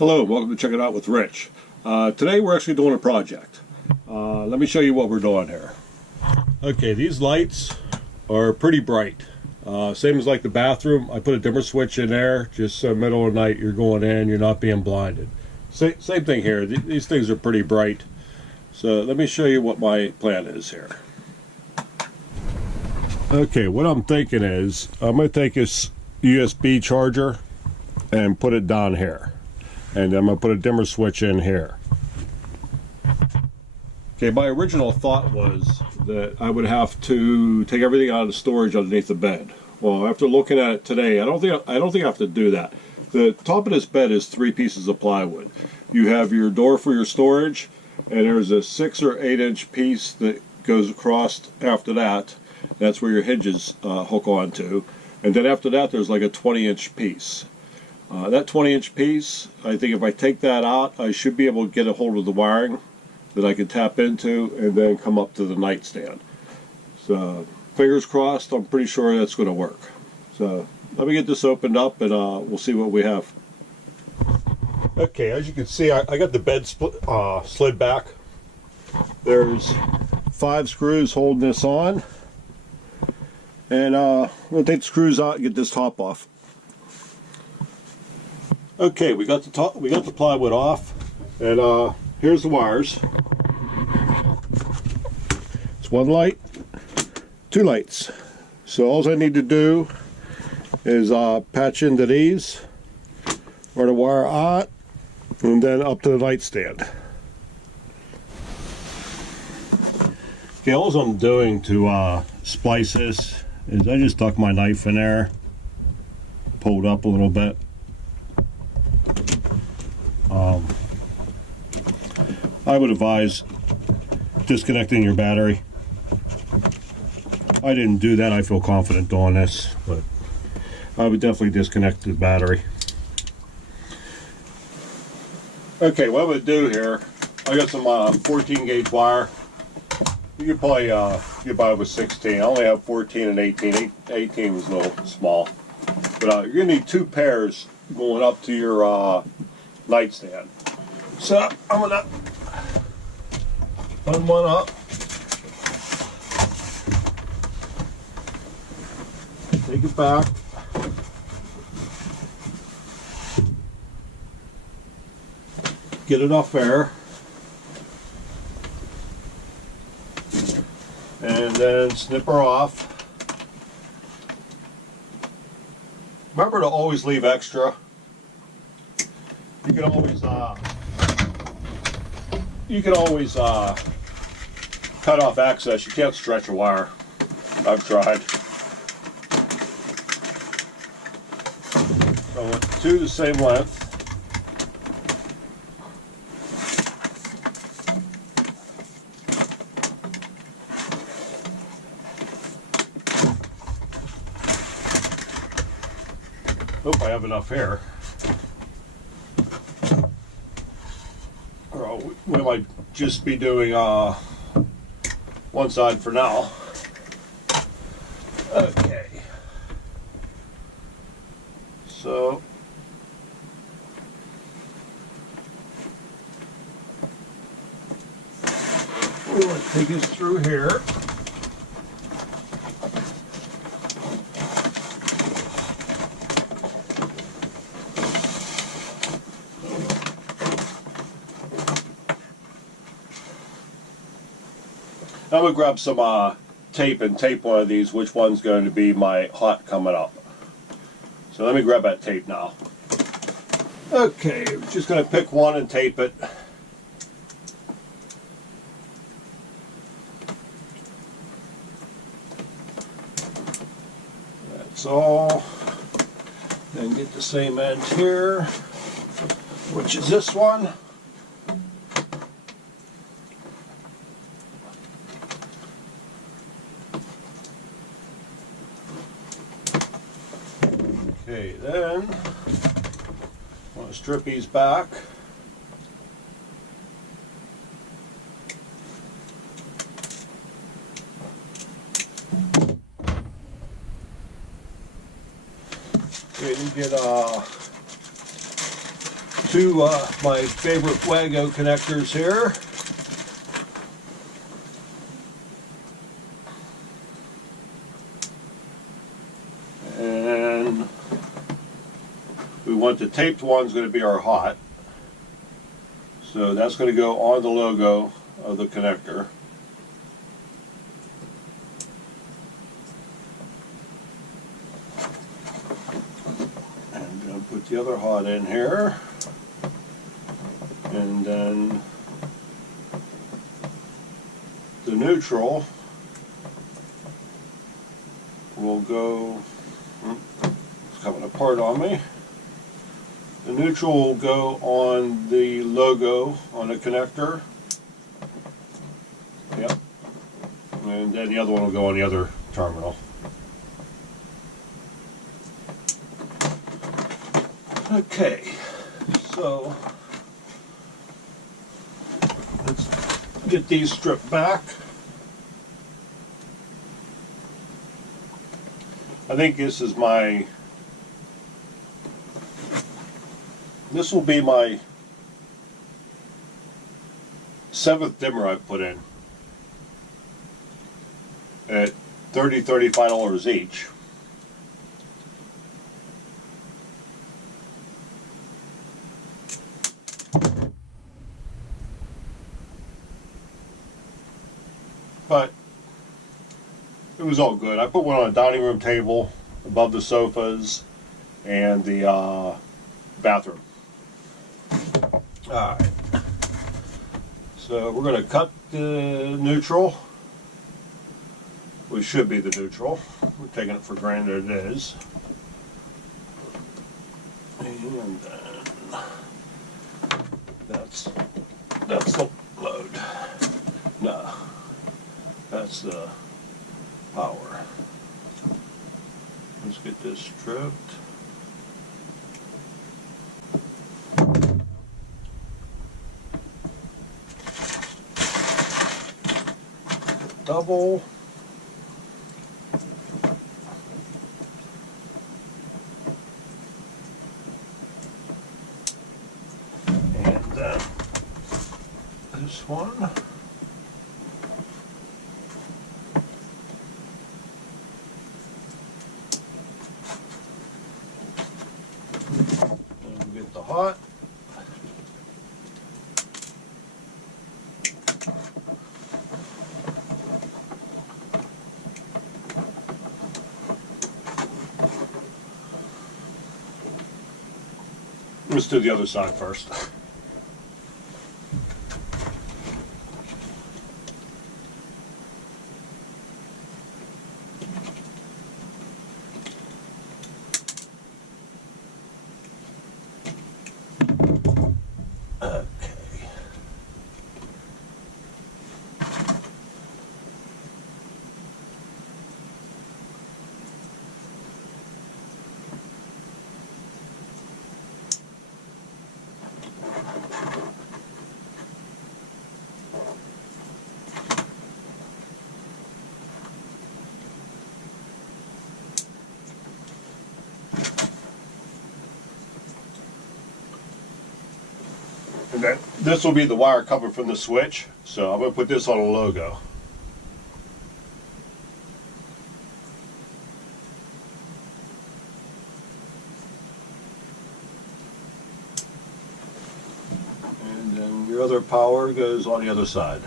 Hello, welcome to Check It Out with Rich. Today we're actually doing a project. Let me show you what we're doing here. Okay, these lights are pretty bright. Same as like the bathroom. I put a dimmer switch in there just so middle of the night you're going in, you're not being blinded. Same thing here. These things are pretty bright. So let me show you what my plan is here. Okay, what I'm thinking is I'm going to take this USB charger and put it down here. And I'm going to put a dimmer switch in here. Okay, my original thought was that I would have to take everything out of the storage underneath the bed. Well, after looking at it today, I don't think I have to do that. The top of this bed is 3 pieces of plywood. You have your door for your storage, and there's a 6 or 8 inch piece that goes across after that. That's where your hinges hook onto. And then after that, there's like a 20-inch piece. That 20-inch piece, I think if I take that out, I should be able to get a hold of the wiring that I can tap into and then come up to the nightstand. So, fingers crossed, I'm pretty sure that's going to work. So, let me get this opened up and we'll see what we have. Okay, as you can see, I got the bed slid back. There's 5 screws holding this on. And I'm going to take the screws out and get this top off. Okay, we got the plywood off, and here's the wires. It's 1 light, 2 lights. So all I need to do is patch into these, where the wire out, and then up to the nightstand. Okay, all I'm doing to splice this is I just stuck my knife in there, pulled up a little bit. I would advise disconnecting your battery. I didn't do that. I feel confident doing this, but I would definitely disconnect the battery. Okay, what I'm going to do here, I got some 14 gauge wire. You could probably get by with 16. I only have 14 and 18. 18 was a little small. But you're going to need 2 pairs going up to your nightstand. So I'm going to put one up. Take it back. Get enough air. And then snip her off. Remember to always leave extra. You can always cut off access. You can't stretch a wire. I've tried. So with 2 the same length. Hope I have enough hair. We might just be doing one side for now. Okay. So we're going to take this through here. I'm going to grab some tape and tape one of these, which one's going to be my hot coming up. So let me grab that tape now. Okay, we're just going to pick one and tape it. That's all. Then get the same end here, which is this one. Okay, then I want to strip these back. Okay, you get two my favorite Wago connectors here. And we want the taped one's going to be our hot. So that's going to go on the logo of the connector. And I'm going to put the other hot in here. And then the neutral will go, it's coming apart on me. The neutral will go on the logo on the connector. Yep. And then the other one will go on the other terminal. Okay, so let's get these stripped back. I think this is my, this will be my 7th dimmer I've put in at $35 each. But it was all good. I put one on a dining room table above the sofas and the bathroom. Alright. So we're going to cut the neutral. Which should be the neutral. We're taking it for granted it is. And then that's the load. No. That's the power. Let's get this stripped. Double. And then this one. And get the hot. Let's do the other side first. And then this will be the wire coming from the switch, so I'm going to put this on a logo. And then your other power goes on the other side.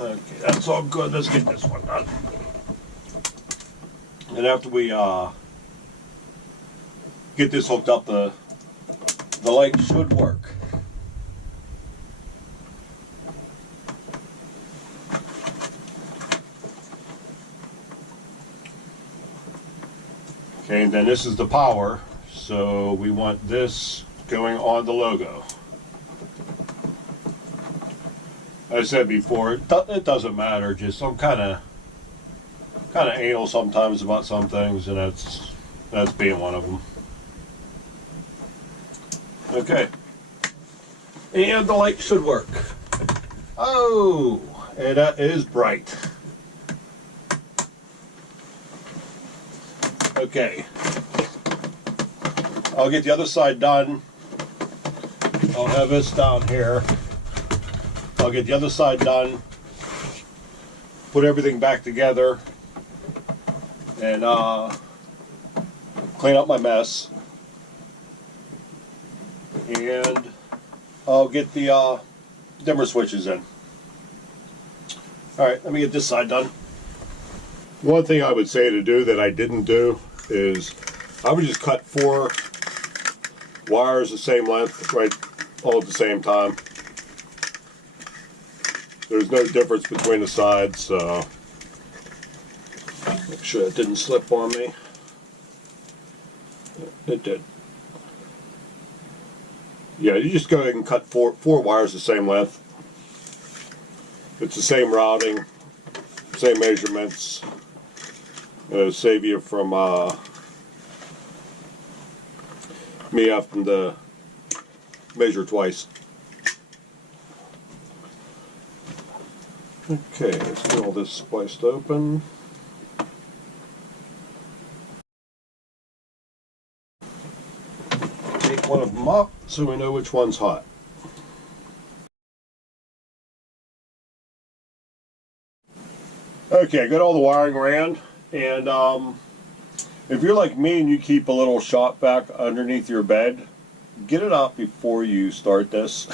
Okay, that's all good. Let's get this one done. And after we get this hooked up, the light should work. Okay, and then this is the power, so we want this going on the logo. I said before, it doesn't matter. Just I'm kind of anal sometimes about some things, and that's being one of them. Okay, And the light should work. Oh, and that is bright. Okay. I'll get the other side done. I'll have this down here. I'll get the other side done. Put everything back together. And clean up my mess. And I'll get the dimmer switches in. Alright, let me get this side done. One thing I would say to do that I didn't do is I would just cut 4 wires the same length, right, all at the same time. There's no difference between the sides, so make sure it didn't slip on me. It did. Yeah, you just go ahead and cut four wires the same length. It's the same routing, same measurements. It'll save you from me having to measure twice. Okay, let's get all this spliced open. Take one of them up so we know which one's hot. Okay, I got all the wiring around, and if you're like me and you keep a little shop vac underneath your bed, get it out before you start this.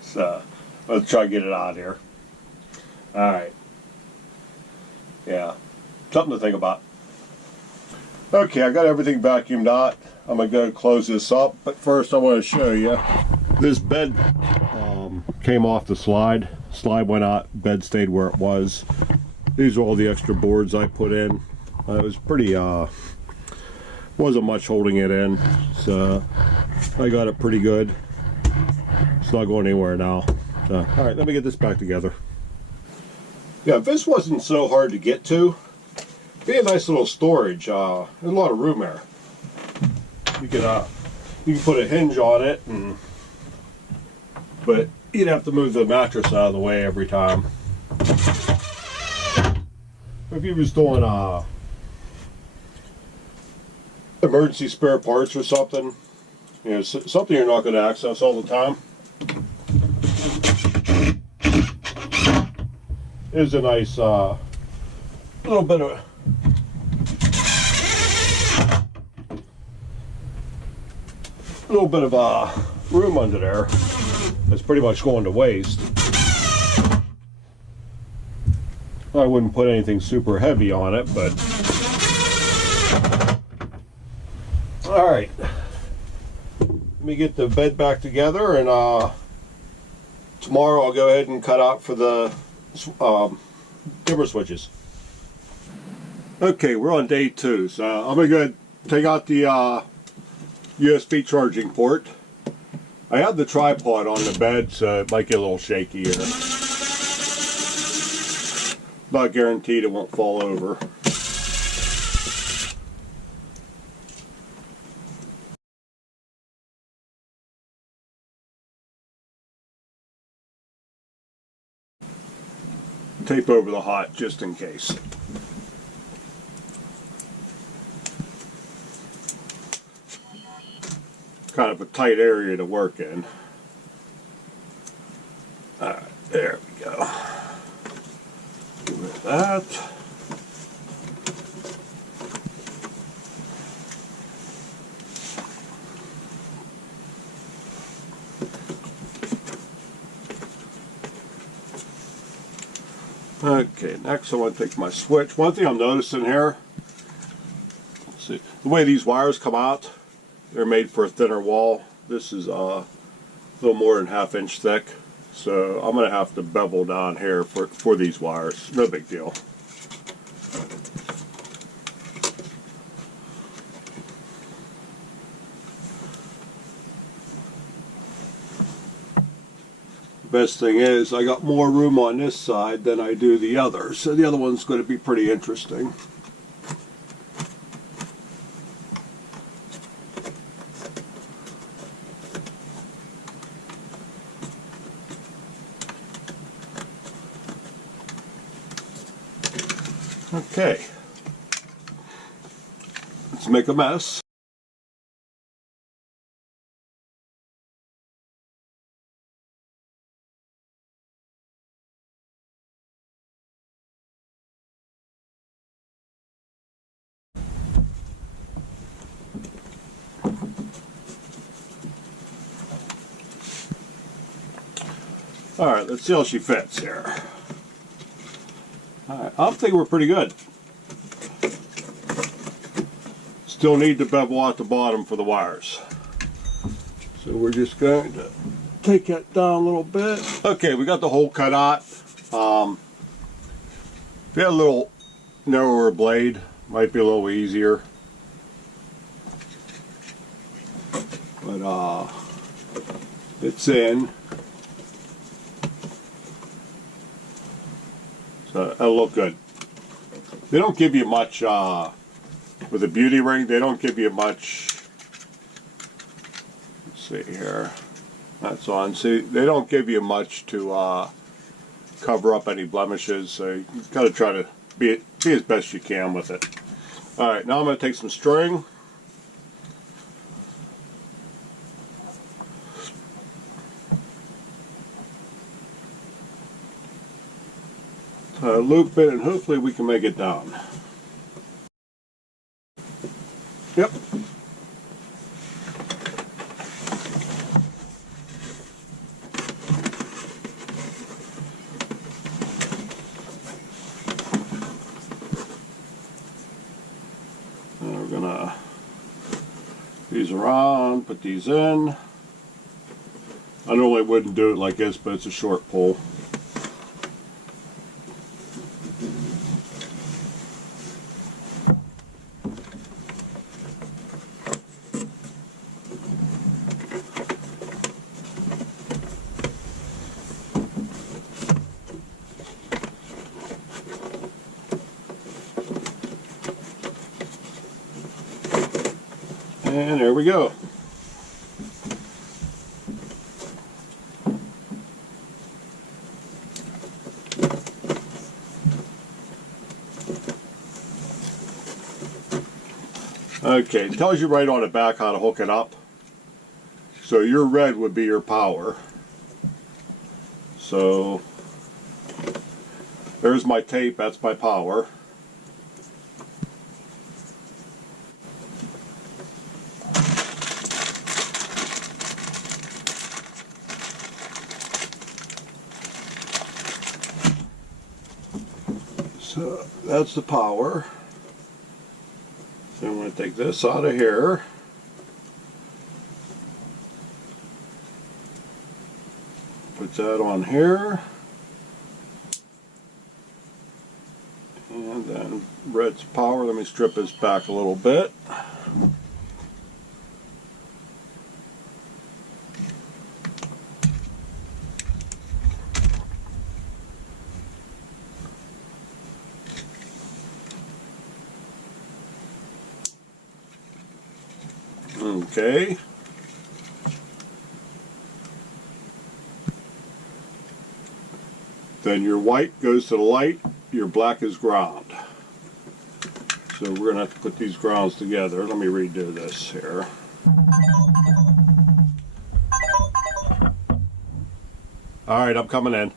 So let's try to get it out here. Alright. Yeah, something to think about. Okay, I got everything vacuumed out. I'm going to go close this up, but first I want to show you. This bed came off the slide. Slide went out, bed stayed where it was. These are all the extra boards I put in. It was pretty, wasn't much holding it in, so I got it pretty good. It's not going anywhere now. So, all right, let me get this back together. Yeah, if this wasn't so hard to get to, it'd be a nice little storage. There's a lot of room there. You can put a hinge on it, but you'd have to move the mattress out of the way every time. If you was doing emergency spare parts or something, you know, something you're not going to access all the time, is a nice little bit of room under there. That's pretty much going to waste. I wouldn't put anything super heavy on it, but all right. Let me get the bed back together, and tomorrow I'll go ahead and cut out for the dimmer switches. Okay, we're on day 2, so I'm gonna go take out the USB charging port. I have the tripod on the bed, so it might get a little shaky here. Not guaranteed it won't fall over. Tape over the hot just in case. Kind of a tight area to work in. Alright, there we go. Get rid of that. Okay, next I want to take my switch. One thing I'm noticing here, see, the way these wires come out, they're made for a thinner wall. This is a little more than ½ inch thick, so I'm going to have to bevel down here for these wires. No big deal. Best thing is I got more room on this side than I do the other, so the other one's going to be pretty interesting. Okay. Let's make a mess. Alright, let's see how she fits here. Alright, I'm thinking we're pretty good. Still need to bevel out the bottom for the wires. So we're just going to take that down a little bit. Okay, we got the hole cut out. If you had a little narrower blade, might be a little easier. But it's in. So that'll look good. They don't give you much with a beauty ring. They don't give you much. Let's see here. That's on. See, they don't give you much to cover up any blemishes. So you got to try to be as best you can with it. All right, now I'm going to take some string. Loop it, and hopefully we can make it down. Yep. And we're gonna these around, put these in. I normally wouldn't do it like this, but it's a short pole. And there we go. Okay, it tells you right on the back how to hook it up. So your red would be your power. So there's my tape, that's my power. So that's the power. So I'm going to take this out of here. Put that on here. And then red's power. Let me strip this back a little bit. Okay. Then your white goes to the light, your black is ground. So we're going to have to put these grounds together. Let me redo this here. Alright, I'm coming in.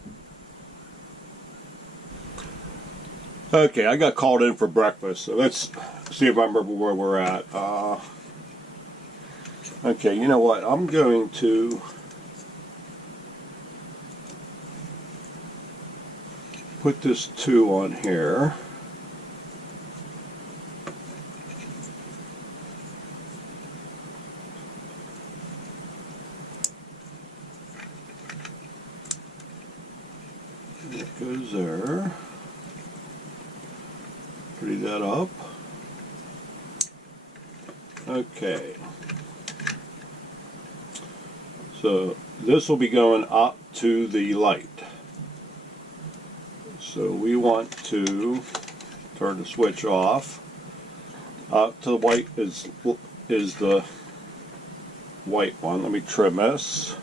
Okay, I got called in for breakfast, so let's see if I remember where we're at. Okay, you know what? I'm going to put this 2 on here. It goes there. Pretty that up. Okay. So this will be going up to the light. So we want to turn the switch off. Up to the white is the white one. Let me trim this.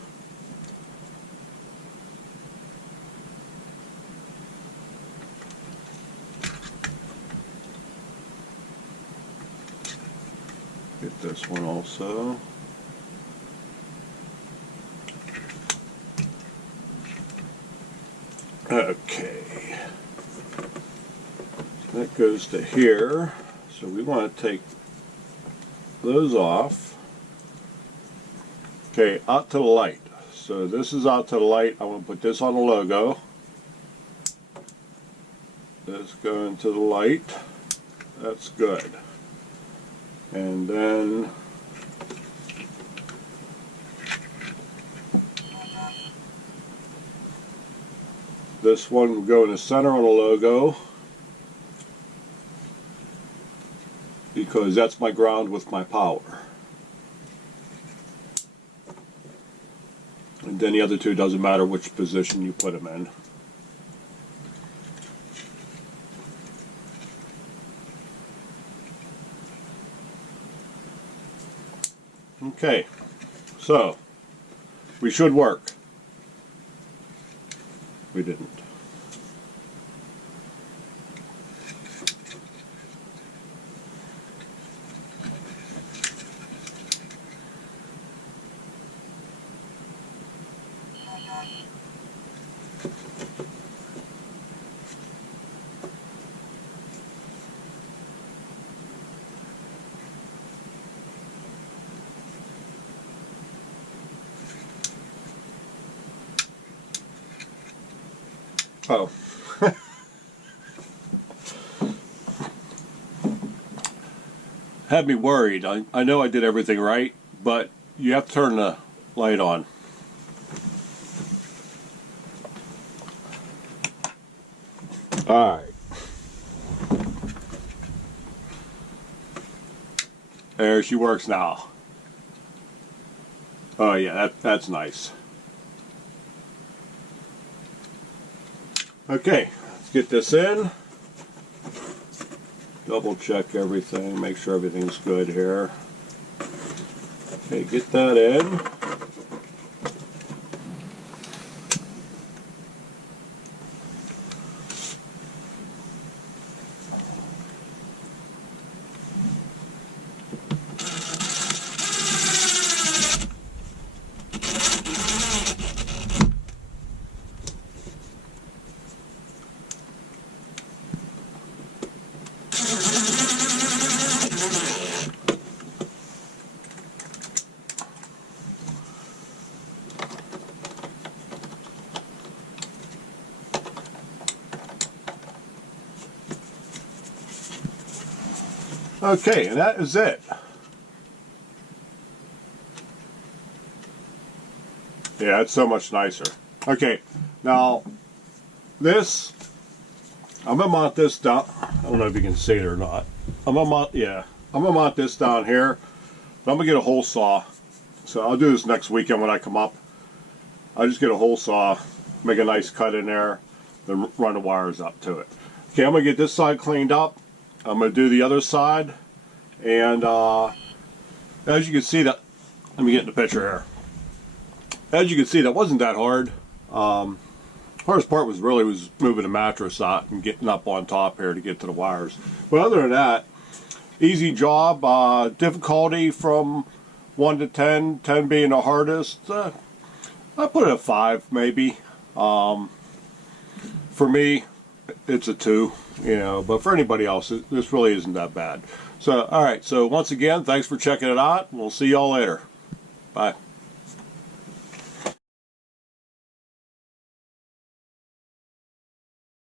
Get this one also. Okay. That goes to here. So we want to take those off. Okay, out to the light. So this is out to the light. I'm going to put this on the logo. This going to the light. That's good. And then this one will go in the center on the logo because that's my ground with my power. And then the other two, doesn't matter which position you put them in. Okay, so we should work. We didn't. Oh. Had me worried. I know I did everything right, but you have to turn the light on. All right. There she works now. Oh yeah, that's nice. Okay, let's get this in. Double check everything, make sure everything's good here. Okay, get that in. Okay, and that is it. Yeah, it's so much nicer. Okay, now this, I'm gonna mount this down. I don't know if you can see it or not. I'm gonna mount this down here. But I'm gonna get a hole saw. So I'll do this next weekend when I come up. I'll just get a hole saw, make a nice cut in there, then run the wires up to it. Okay, I'm gonna get this side cleaned up. I'm going to do the other side, and as you can see, that, let me get in the picture here. As you can see, that wasn't that hard. Hardest part was moving the mattress out and getting up on top here to get to the wires. But other than that, easy job. Difficulty from 1 to 10, 10 being the hardest. I put it at 5 maybe. For me, it's a 2, you know, but for anybody else, this really isn't that bad. So, alright, so once again, thanks for checking it out. We'll see y'all later. Bye.